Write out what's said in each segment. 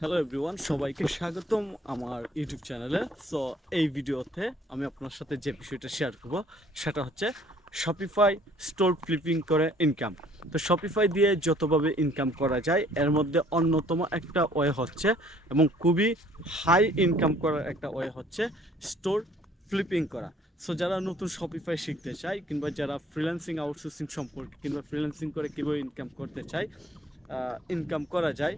Hello everyone, সবাইকে স্বাগতম আমার ইউটিউব চ্যানেলে। সো এই ভিডিওতে আমি আপনার সাথে যে বিষয়টা শেয়ার করব সেটা হচ্ছে শপিফাই স্টোর ফ্লিপিং করে ইনকাম। তো শপিফাই দিয়ে যতভাবে ইনকাম করা যায় এর মধ্যে অন্যতম একটা ওয়ে হচ্ছে এবং খুবই হাই ইনকাম করার একটা ওয়ে হচ্ছে স্টোর ফ্লিপিং করা। সো যারা নতুন শপিফাই শিখতে চায় কিংবা যারা ফ্রিল্যান্সিং আউটসোর্সিং সম্পর্কে কিংবা ফ্রিল্যান্সিং করে কীভাবে ইনকাম করতে চায়, ইনকাম করা যায়,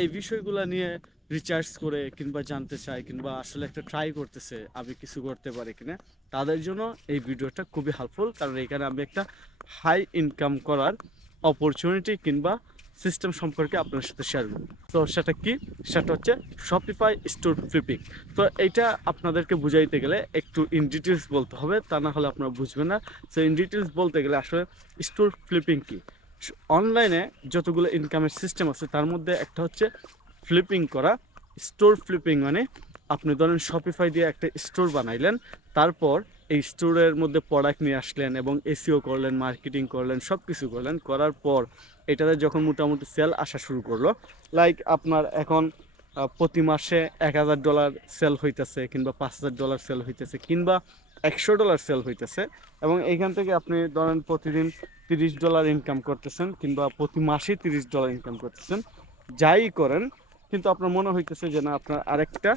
এই বিষয়গুলো নিয়ে রিচার্জ করে কিংবা জানতে চায় কিংবা আসলে একটা ট্রাই করতেছে আমি কিছু করতে পারি কিনা, তাদের জন্য এই ভিডিওটা খুবই হেল্পফুল। কারণ এখানে আমি একটা হাই ইনকাম করার অপরচুনিটি কিংবা সিস্টেম সম্পর্কে আপনার সাথে শেয়ার করব। তো সেটা কি? সেটা হচ্ছে শপিফাই স্টোর ফ্লিপিং। তো এইটা আপনাদেরকে বুঝাইতে গেলে একটু ইন ডিটেলস বলতে হবে, তা না হলে আপনারা বুঝবেন না। সো ইন ডিটেলস বলতে গেলে আসলে স্টোর ফ্লিপিং কি, অনলাইনে যতগুলো ইনকামের সিস্টেম আছে তার মধ্যে একটা হচ্ছে ফ্লিপিং করা। স্টোর ফ্লিপিং মানে আপনি ধরেন শপিফাই দিয়ে একটা স্টোর বানাইলেন, তারপর এই স্টোরের মধ্যে প্রোডাক্ট নিয়ে আসলেন এবং এসইও করলেন, মার্কেটিং করলেন, সব কিছু করলেন, করার পর এটাতে যখন মোটামুটি সেল আসা শুরু করলো, লাইক আপনার এখন প্রতি মাসে $1000 সেল হইতেছে কিংবা $5000 সেল হইতেছে কিংবা $100 সেল হইতেছে, এবং এইখান থেকে আপনি ধরেন প্রতিদিন $30 ইনকাম করতেছেন কিংবা প্রতি মাসে $30 ইনকাম করতেছেন, যাই করেন, কিন্তু আপনার মনে হইতেছে যে না, আপনার আরেকটা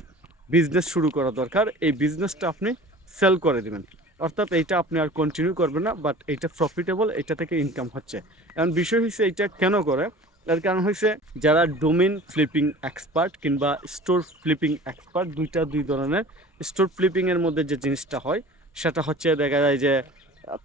বিজনেস শুরু করা দরকার, এই বিজনেসটা আপনি সেল করে দিবেন। অর্থাৎ এইটা আপনি আর কন্টিনিউ করবেন না, বাট এইটা প্রফিটেবল, এটা থেকে ইনকাম হচ্ছে। এখন বিষয় হচ্ছে এইটা কেন করে, এর কারণ হচ্ছে যারা ডোমেইন ফ্লিপিং এক্সপার্ট কিংবা স্টোর ফ্লিপিং এক্সপার্ট, দুই ধরনের। স্টোর ফ্লিপিংয়ের মধ্যে যে জিনিসটা হয় সেটা হচ্ছে দেখা যায় যে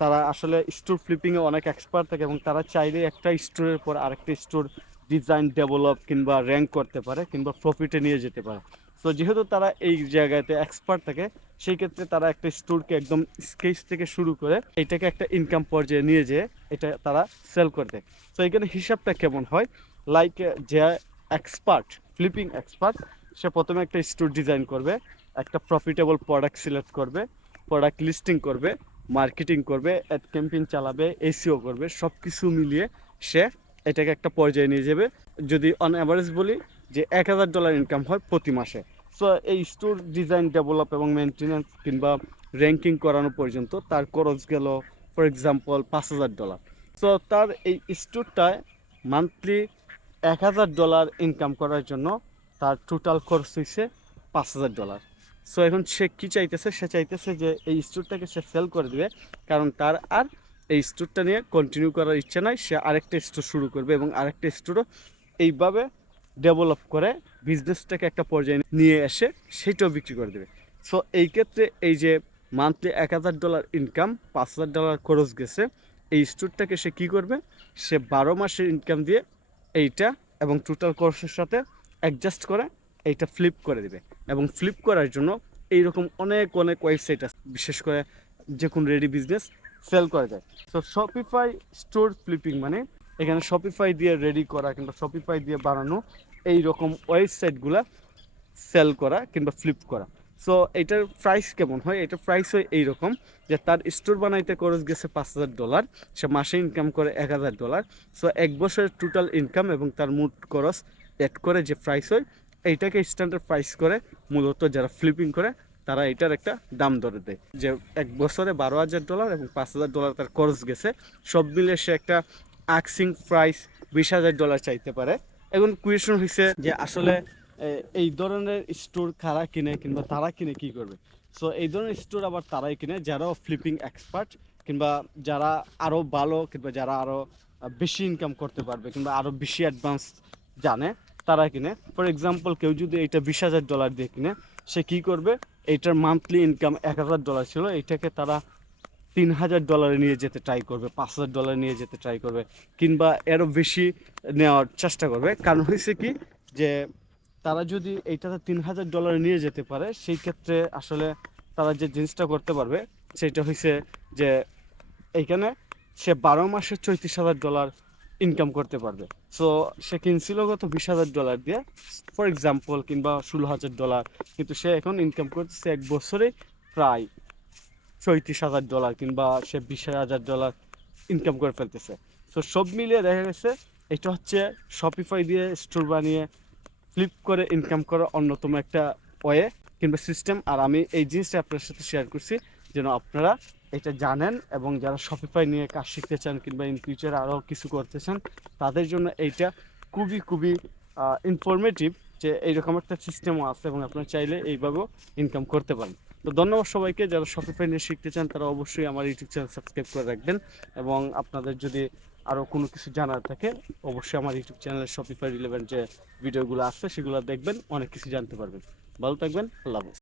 তারা আসলে স্টোর ফ্লিপিংয়ে অনেক এক্সপার্ট থাকে এবং তারা চাইলে একটা স্টোরের পর আরেকটা স্টোর ডিজাইন ডেভেলপ কিংবা র্যাঙ্ক করতে পারে কিংবা প্রফিটে নিয়ে যেতে পারে। তো যেহেতু তারা এই জায়গাতে এক্সপার্ট থাকে, সেই ক্ষেত্রে তারা একটা স্টোরকে একদম স্কেচ থেকে শুরু করে এটাকে একটা ইনকাম পর্যায়ে নিয়ে যেয়ে এটা তারা সেল করে দেয়। তো এখানে হিসাবটা কেমন হয়, লাইক যে এক্সপার্ট, ফ্লিপিং এক্সপার্ট, সে প্রথমে একটা স্টোর ডিজাইন করবে, একটা প্রফিটেবল প্রোডাক্ট সিলেক্ট করবে, প্রোডাক্ট লিস্টিং করবে, মার্কেটিং করবে, অ্যাড ক্যাম্পেইন চালাবে, এসইও করবে, সব কিছু মিলিয়ে সে এটাকে একটা পর্যায়ে নিয়ে যাবে। যদি অন অ্যাভারেজ বলি যে $1000 ইনকাম হয় প্রতি মাসে। সো এই স্টোর ডিজাইন ডেভেলপ এবং মেনটেন্যান্স কিংবা র্যাঙ্কিং করানো পর্যন্ত তার খরচ গেল ফর এক্সাম্পল $5000। সো তার এই স্টোরটায় মান্থলি $1000 ইনকাম করার জন্য তার টোটাল খরচ হয়েছে $5000। সো এখন সে কী চাইতেছে, সে চাইতেছে যে এই স্টোরটাকে সে সেল করে দেবে, কারণ তার আর এই স্টোরটা নিয়ে কন্টিনিউ করার ইচ্ছা নাই। সে আরেকটা স্টোর শুরু করবে এবং আরেকটা স্টোরও এইভাবে ডেভেলপ করে বিজনেসটাকে একটা পর্যায়ে নিয়ে এসে সেইটাও বিক্রি করে দেবে। সো এই ক্ষেত্রে এই যে মান্থলি $1000 ইনকাম, $5000 খরচ গেছে, এই স্টোরটাকে সে কী করবে, সে 12 মাসের ইনকাম দিয়ে এইটা এবং টোটাল খরচের সাথে অ্যাডজাস্ট করে এইটা ফ্লিপ করে দেবে। এবং ফ্লিপ করার জন্য এইরকম অনেক অনেক ওয়েবসাইট আছে, বিশেষ করে যে কোনো রেডি বিজনেস সেল করে দেয়। সো শপিফাই স্টোর ফ্লিপিং মানে এখানে শপিফাই দিয়ে রেডি করা কিংবা শপিফাই দিয়ে বানানো এই রকম ওয়েবসাইটগুলো সেল করা কিংবা ফ্লিপ করা। সো এটার প্রাইস কেমন হয়, এটার প্রাইস হয় এইরকম যে তার স্টোর বানাইতে খরচ গেছে $5000, সে মাসে ইনকাম করে $1000। সো এক বছরের টোটাল ইনকাম এবং তার মোট খরচ অ্যাড করে যে প্রাইস হয়, এইটাকে স্ট্যান্ডার্ড প্রাইস করে মূলত যারা ফ্লিপিং করে তারা এটার একটা দাম ধরে দেয় যে এক বছরে $12000 এবং $5000 তার খরচ গেছে, সব মিলে সে একটা আক্সিং প্রাইস $20000 চাইতে পারে। এখন কোয়েশন হয়েছে যে আসলে এই ধরনের স্টোর কারা কিনে কিংবা তারা কিনে কি করবে। সো এই ধরনের স্টোর আবার তারাই কিনে যারা ফ্লিপিং এক্সপার্ট কিংবা যারা আরও ভালো কিংবা যারা আরও বেশি ইনকাম করতে পারবে কিংবা আরও বেশি অ্যাডভান্স জানে, তারা কিনে। ফর এক্সাম্পল কেউ যদি এইটা $20000 দিয়ে কিনে, সে কী করবে, এইটার মান্থলি ইনকাম $1000 ছিল, এইটাকে তারা $3000 নিয়ে যেতে ট্রাই করবে, $5000 নিয়ে যেতে ট্রাই করবে কিংবা এরও বেশি নেওয়ার চেষ্টা করবে। কারণ হয়েছে কি যে তারা যদি এইটাতে $3000 নিয়ে যেতে পারে, সেই ক্ষেত্রে আসলে তারা যে জিনিসটা করতে পারবে সেটা হয়েছে যে এইখানে সে 12 মাসে $34000 ইনকাম করতে পারবে। সো সে কিনছিল গত $20000 দিয়ে ফর এক্সাম্পল কিংবা $16000, কিন্তু সে এখন ইনকাম করতেছে এক বছরে প্রায় $34000 কিংবা সে $20000 ইনকাম করে ফেলতেছে। সো সব মিলিয়ে দেখা গেছে এটা হচ্ছে শপিফাই দিয়ে স্টোর বানিয়ে ফ্লিপ করে ইনকাম করার অন্যতম একটা ওয়ে কিংবা সিস্টেম। আর আমি এই জিনিসটা আপনার সাথে শেয়ার করছি যেন আপনারা এটা জানেন, এবং যারা শপিফাই নিয়ে কাজ শিখতে চান কিংবা ইন ফিউচারে আরও কিছু করতে চান তাদের জন্য এইটা খুবই খুবই ইনফরমেটিভ যে এইরকম একটা সিস্টেমও আছে এবং আপনারা চাইলে এইভাবেও ইনকাম করতে পারেন। তো ধন্যবাদ সবাইকে। যারা শপিফাই নিয়ে শিখতে চান তারা অবশ্যই আমার ইউটিউব চ্যানেল সাবস্ক্রাইব করে রাখবেন, এবং আপনাদের যদি আরও কোনো কিছু জানার থাকে অবশ্যই আমার ইউটিউব চ্যানেলে শপিফাই রিলেভেন্ট যে ভিডিওগুলো আছে সেগুলো দেখবেন, অনেক কিছু জানতে পারবেন। ভালো থাকবেন, আল্লাহ হাফেজ।